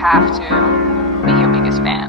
have to be your biggest fan.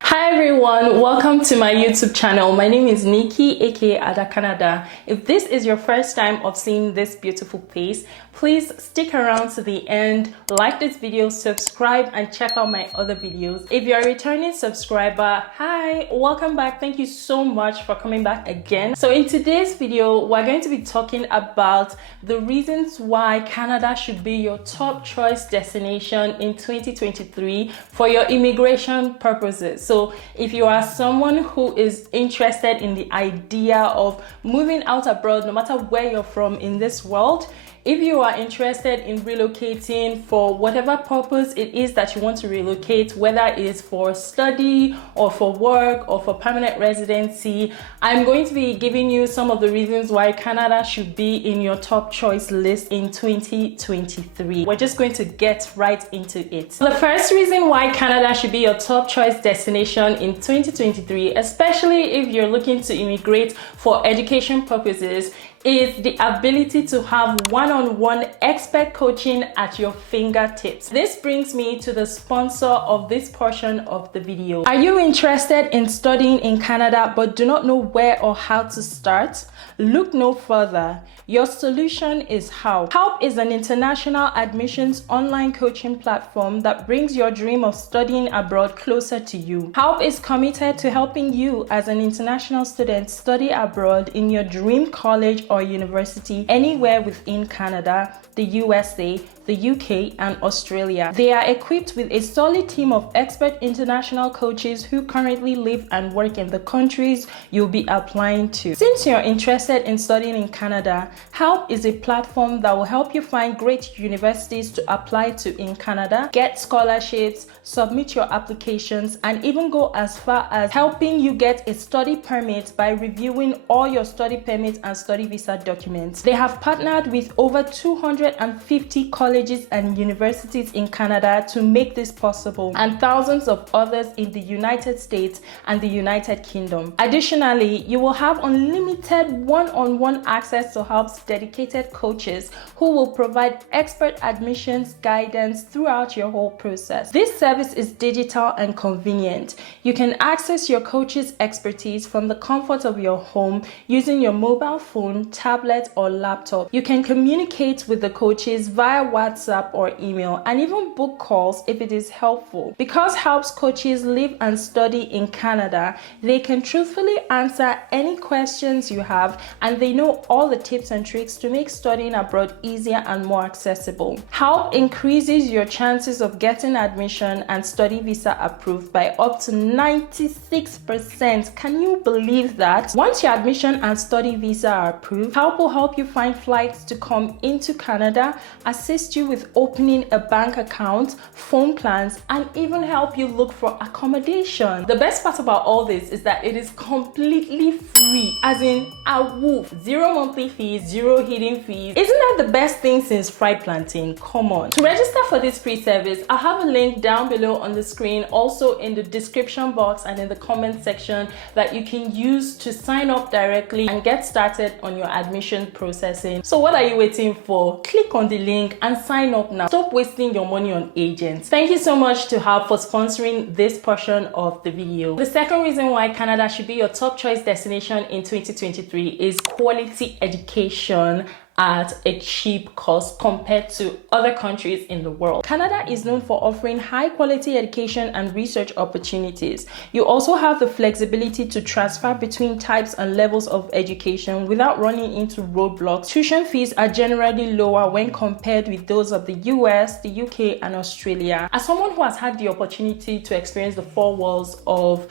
Hi everyone, welcome to my YouTube channel. My name is Nikki aka Ada Canada. If this is your first time of seeing this beautiful face, please stick around to the end, like this video, subscribe, and check out my other videos. If you're a returning subscriber, hi, welcome back. Thank you so much for coming back again. So in today's video, we're going to be talking about the reasons why Canada should be your top choice destination in 2023 for your immigration purposes. So if you are someone who is interested in the idea of moving out abroad, no matter where you're from in this world, if you are interested in relocating for whatever purpose it is that you want to relocate, whether it is for study or for work or for permanent residency, I'm going to be giving you some of the reasons why Canada should be in your top choice list in 2023. We're just going to get right into it. The first reason why Canada should be your top choice destination in 2023, especially if you're looking to immigrate for education purposes, is the ability to have one-on-one expert coaching at your fingertips. This brings me to the sponsor of this portion of the video. Are you interested in studying in Canada but do not know where or how to start? Look no further. Your solution is HALP. HALP is an international admissions online coaching platform that brings your dream of studying abroad closer to you. HALP is committed to helping you as an international student study abroad in your dream college or university anywhere within Canada, the USA, the UK, and Australia. They are equipped with a solid team of expert international coaches who currently live and work in the countries you'll be applying to. Since you're interested in studying in Canada, HALP is a platform that will help you find great universities to apply to in Canada, get scholarships, submit your applications, and even go as far as helping you get a study permit by reviewing all your study permits and study visa documents. They have partnered with over 250 colleges and universities in Canada to make this possible, and thousands of others in the United States and the United Kingdom. Additionally, you will have unlimited one-on-one access to HALP's dedicated coaches who will provide expert admissions guidance throughout your whole process. This service is digital and convenient. You can access your coach's expertise from the comfort of your home using your mobile phone, tablet, or laptop. You can communicate with the coaches via WhatsApp or email, and even book calls if it is helpful. Because HALP's coaches live and study in Canada, they can truthfully answer any questions you have, and they know all the tips and tricks to make studying abroad easier and more accessible. HALP increases your chances of getting admission and study visa approved by up to 96%. Can you believe that? Once your admission and study visa are approved, HALP will help you find flights to come into Canada, assist you with opening a bank account, phone plans, and even help you look for accommodation. The best part about all this is that it is completely free, as in a woof. Zero monthly fees, zero hidden fees. Isn't that the best thing since fried plantain? Come on. To register for this free service, I have a link down below on the screen, also in the description box and in the comment section, that you can use to sign up directly and get started on your admission processing. So what are you waiting for? Click on the link and sign up now. Stop wasting your money on agents. Thank you so much to HALP for sponsoring this portion of the video. The second reason why Canada should be your top choice destination in 2023 is quality education at a cheap cost compared to other countries in the world. Canada is known for offering high quality education and research opportunities. You also have the flexibility to transfer between types and levels of education without running into roadblocks. Tuition fees are generally lower when compared with those of the US, the UK, and Australia. As someone who has had the opportunity to experience the four walls of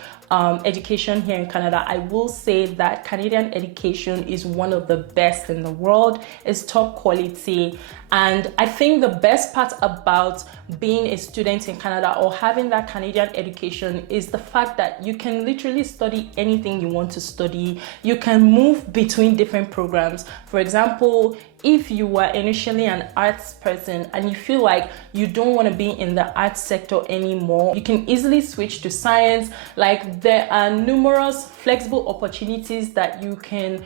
education here in Canada, I will say that Canadian education is one of the best in the world. It's top quality, and I think the best part about being a student in Canada or having that Canadian education is the fact that you can literally study anything you want to study. You can move between different programs. For example, if you were initially an arts person and you feel like you don't want to be in the arts sector anymore, you can easily switch to science. Like, there are numerous flexible opportunities that you can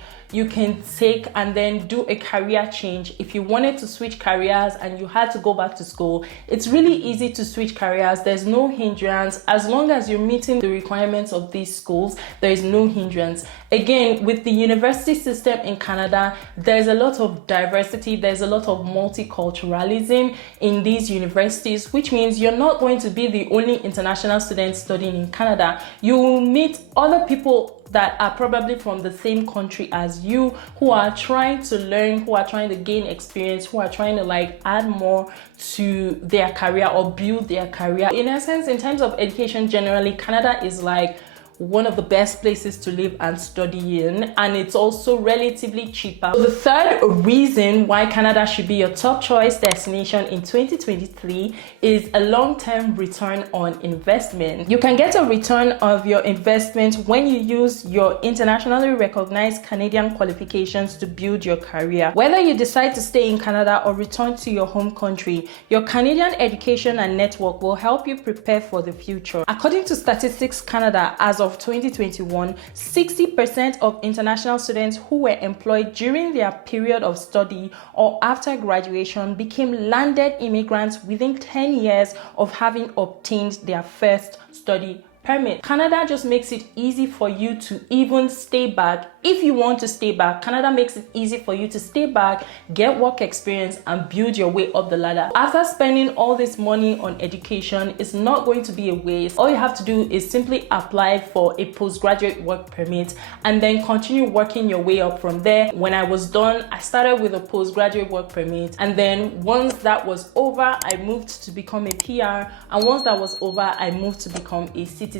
take and then do a career change. If you wanted to switch careers and you had to go back to school, it's really easy to switch careers. There's no hindrance. As long as you're meeting the requirements of these schools, there is no hindrance. Again, with the university system in Canada, there's a lot of diversity, there's a lot of multiculturalism in these universities, which means you're not going to be the only international student studying in Canada. You will meet other people that are probably from the same country as you, who are trying to learn, who are trying to gain experience, who are trying to like add more to their career or build their career. In essence, in terms of education generally, Canada is like one of the best places to live and study in, and it's also relatively cheaper. So the third reason why Canada should be your top choice destination in 2023 is a long-term return on investment. You can get a return of your investment when you use your internationally recognized Canadian qualifications to build your career. Whether you decide to stay in Canada or return to your home country, your Canadian education and network will help you prepare for the future. According to Statistics Canada, as of 2021, 60% of international students who were employed during their period of study or after graduation became landed immigrants within 10 years of having obtained their first study permit. Canada just makes it easy for you to even stay back. If you want to stay back, Canada makes it easy for you to stay back, get work experience, and build your way up the ladder. After spending all this money on education, it's not going to be a waste. All you have to do is simply apply for a postgraduate work permit and then continue working your way up from there. When I was done, I started with a postgraduate work permit, and then once that was over, I moved to become a PR, and once that was over, I moved to become a citizen.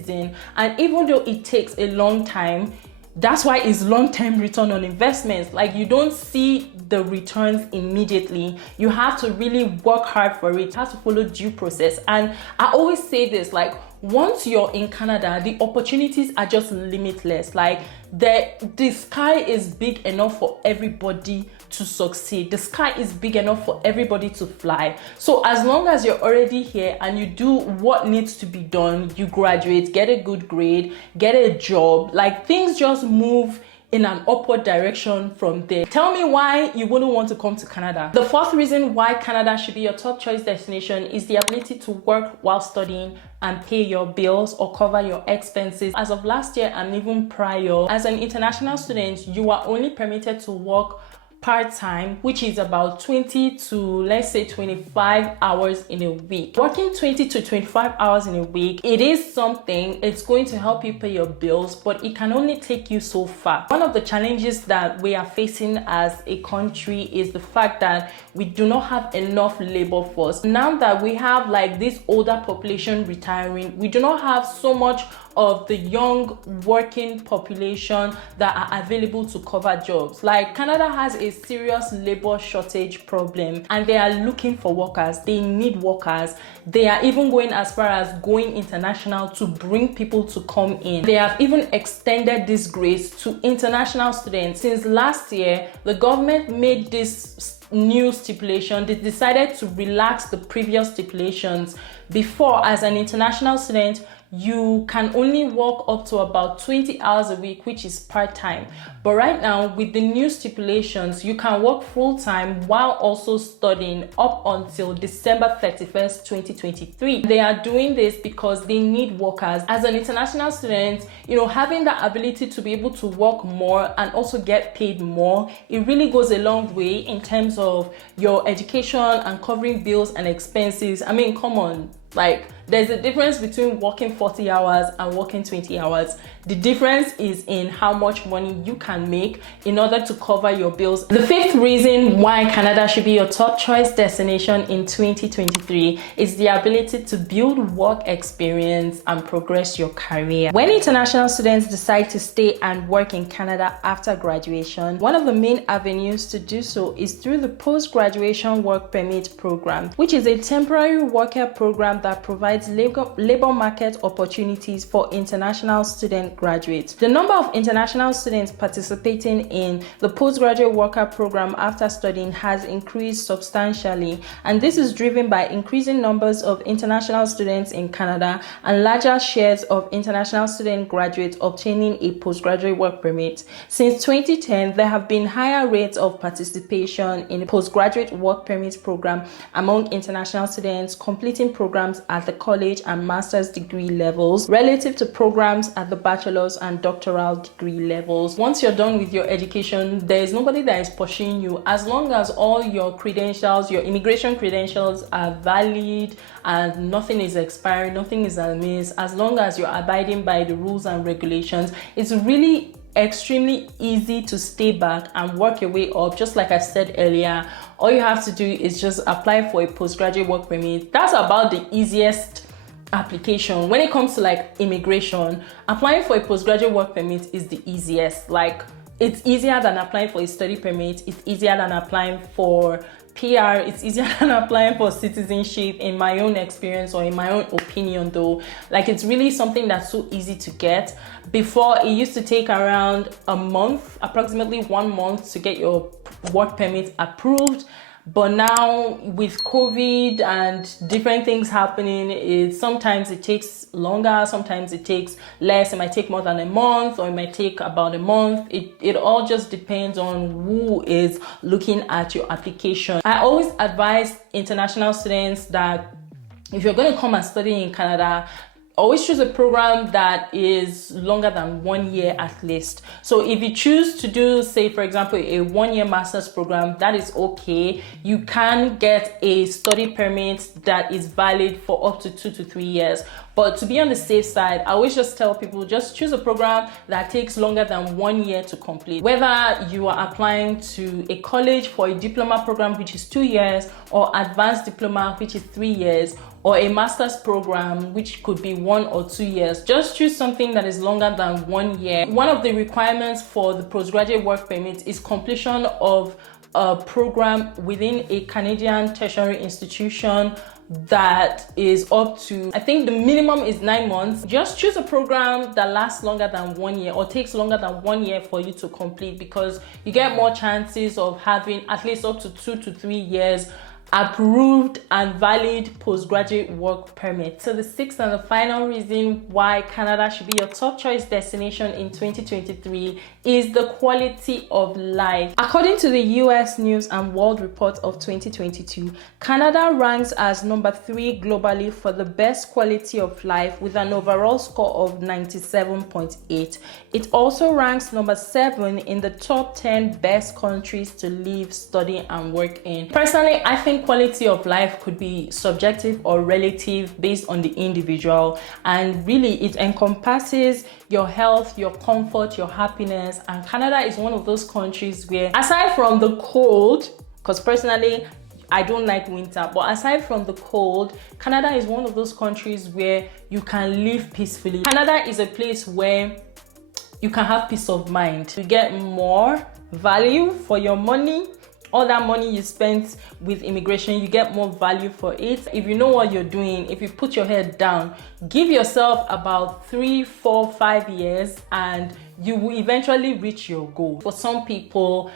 And even though it takes a long time, that's why it's long-term return on investments. Like, you don't see the returns immediately. You have to really work hard for it. You have to follow due process. And I always say this, like, once you're in Canada, the opportunities are just limitless. Like, the sky is big enough for everybody to succeed. The sky is big enough for everybody to fly. So as long as you're already here and you do what needs to be done, you graduate, get a good grade, get a job, like, things just move in an upward direction from there. Tell me why you wouldn't want to come to Canada. The fourth reason why Canada should be your top choice destination is the ability to work while studying and pay your bills or cover your expenses. As of last year and even prior, as an international student, you are only permitted to work part-time, which is about 20 to, let's say, 25 hours in a week. Working 20 to 25 hours in a week, it is something. It's going to help you pay your bills, but it can only take you so far. One of the challenges that we are facing as a country is the fact that we do not have enough labor force. Now that we have like this older population retiring, we do not have so much of the young working population that are available to cover jobs. Like, Canada has a serious labor shortage problem, and they are looking for workers. They need workers. They are even going as far as going international to bring people to come in. They have even extended this grace to international students. Since last year, the government made this new stipulation. They decided to relax the previous stipulations. Before, as an international student, you can only work up to about 20 hours a week, which is part-time. But right now, with the new stipulations, you can work full-time while also studying up until December 31st, 2023. They are doing this because they need workers. As an international student, having the ability to be able to work more and also get paid more, it really goes a long way in terms of your education and covering bills and expenses. I mean, come on. Like, there's a difference between working 40 hours and working 20 hours. The difference is in how much money you can make in order to cover your bills. The fifth reason why Canada should be your top choice destination in 2023 is the ability to build work experience and progress your career. When international students decide to stay and work in Canada after graduation, one of the main avenues to do so is through the post-graduation work permit program, which is a temporary worker program that provides labor market opportunities for international student graduates. The number of international students participating in the postgraduate worker program after studying has increased substantially, and this is driven by increasing numbers of international students in Canada and larger shares of international student graduates obtaining a postgraduate work permit. Since 2010, there have been higher rates of participation in the postgraduate work permit program among international students completing programs at the college and master's degree levels relative to programs at the bachelor's and doctoral degree levels. Once you're done with your education, there is nobody that is pursuing you. As long as all your credentials, your immigration credentials are valid and nothing is expiring, nothing is amiss, as long as you're abiding by the rules and regulations, it's really extremely easy to stay back and work your way up. Just like I said earlier, all you have to do is just apply for a postgraduate work permit. That's about the easiest application. When it comes to like immigration, applying for a postgraduate work permit is the easiest. Like, it's easier than applying for a study permit. It's easier than applying for PR. It's easier than applying for citizenship, in my own experience or in my own opinion though. Like, it's really something that's so easy to get. Before, it used to take around a month, approximately 1 month, to get your work permit approved. But now with COVID and different things happening, sometimes it takes longer, sometimes it takes less. It might take more than a month, or it might take about a month. It all just depends on who is looking at your application. I always advise international students that if you're going to come and study in Canada, always choose a program that is longer than 1 year at least. So if you choose to do, say for example, a 1-year master's program, that is okay. You can get a study permit that is valid for up to 2 to 3 years. But to be on the safe side, I always just tell people, just choose a program that takes longer than 1 year to complete. Whether you are applying to a college for a diploma program, which is 2 years, or advanced diploma, which is 3 years, or a master's program, which could be 1 or 2 years, just choose something that is longer than 1 year. One of the requirements for the postgraduate work permit is completion of a program within a Canadian tertiary institution that is up to, I think the minimum is 9 months. Just choose a program that lasts longer than 1 year, or takes longer than 1 year for you to complete, because you get more chances of having at least up to 2 to 3 years approved and valid postgraduate work permit. So the sixth and the final reason why Canada should be your top choice destination in 2023 is the quality of life. According to the US News and World Report of 2022, Canada ranks as number 3 globally for the best quality of life with an overall score of 97.8. It also ranks number 7 in the top 10 best countries to live, study, and work in. Personally, I think quality of life could be subjective or relative based on the individual, and really it encompasses your health, your comfort, your happiness. And Canada is one of those countries where, aside from the cold, because personally I don't like winter, but aside from the cold, Canada is one of those countries where you can live peacefully. Canada is a place where you can have peace of mind. You get more value for your money. All that money you spent with immigration, you get more value for it. If you know what you're doing, if you put your head down, give yourself about 3, 4, 5 years and you will eventually reach your goal. For some people,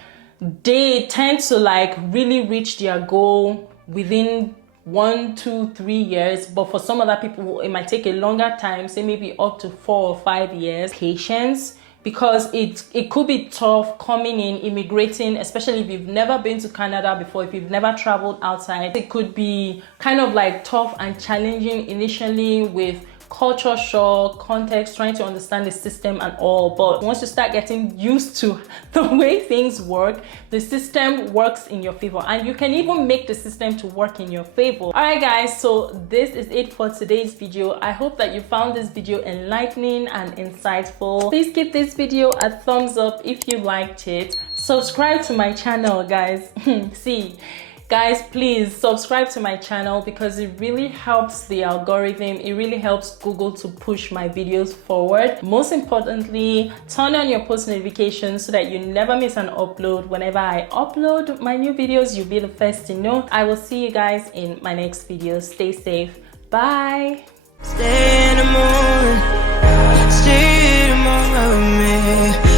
they tend to like really reach their goal within 1, 2, 3 years, but for some other people it might take a longer time, say maybe up to 4 or 5 years. Patience, because it could be tough coming in, immigrating, especially if you've never been to Canada before, if you've never traveled outside. It could be kind of like tough and challenging initially with culture shock, context, trying to understand the system and all. But once you start getting used to the way things work, the system works in your favor, and you can even make the system to work in your favor. All right guys, so this is it for today's video. I hope that you found this video enlightening and insightful. Please give this video a thumbs up if you liked it. Subscribe to my channel, guys. Guys, please subscribe to my channel because it really helps the algorithm. It really helps Google to push my videos forward. Most importantly, turn on your post notifications so that you never miss an upload. Whenever I upload my new videos, you'll be the first to know. I will see you guys in my next video. Stay safe. Bye. Stay in the morning with me.